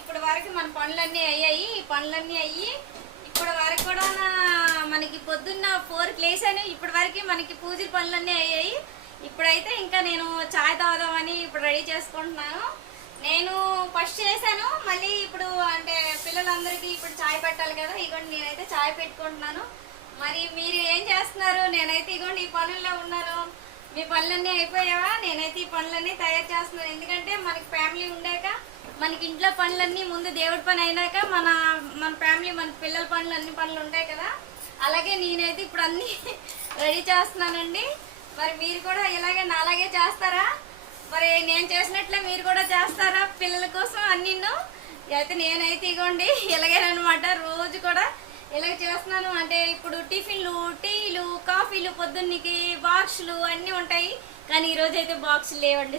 ఇప్పటి వరకు మన పనులన్నీ అయ్యాయి. ఈ పనులన్నీ అయ్యి ఇప్పటి వరకు కూడా మనకి పొద్దున్న 4కి లేసాను. ఇప్పటి వరకు మనకి పూజల పనులన్నీ అయ్యాయి. ఇప్పుడైతే ఇంకా నేను చాయ్ తాగుదామని ఇప్పుడు రెడీ చేసుకుంటున్నాను. నేను ఫస్ట్ చేశాను, మళ్ళీ ఇప్పుడు అంటే పిల్లలందరికీ ఇప్పుడు చాయ్ పెట్టాలి కదా. ఇగోండి నేనైతే చాయ్ పెట్టుకుంటున్నాను. మరి మీరు ఏం చేస్తున్నారు? నేనైతే ఇగోండి ఈ పనుల్లో ఉన్నాను. మీ పనులన్నీ అయిపోయావా? నేనైతే ఈ పనులన్నీ తయారు చేస్తున్నాను. ఎందుకంటే మనకి ఫ్యామిలీ ఉండాక, మనకి ఇంట్లో పనులన్నీ ముందు దేవుడి పని అయినాక మన ఫ్యామిలీ మన పిల్లల పనులు అన్ని పనులు ఉంటాయి కదా. అలాగే నేనైతే ఇప్పుడు అన్నీ రెడీ చేస్తున్నానండి. మరి మీరు కూడా ఇలాగే నాలాగే చేస్తారా? మరి నేను చేసినట్లే మీరు కూడా చేస్తారా పిల్లల కోసం అన్నీను? అయితే నేనైతే ఇగోండి ఇలాగేనమాట రోజు కూడా ఇలాగ చేస్తున్నాను. అంటే ఇప్పుడు టిఫిన్లు, టీలు, కాఫీలు, పొద్దున్నకి బాక్సులు అన్నీ ఉంటాయి. కానీ ఈరోజు అయితే బాక్సులు లేవండి.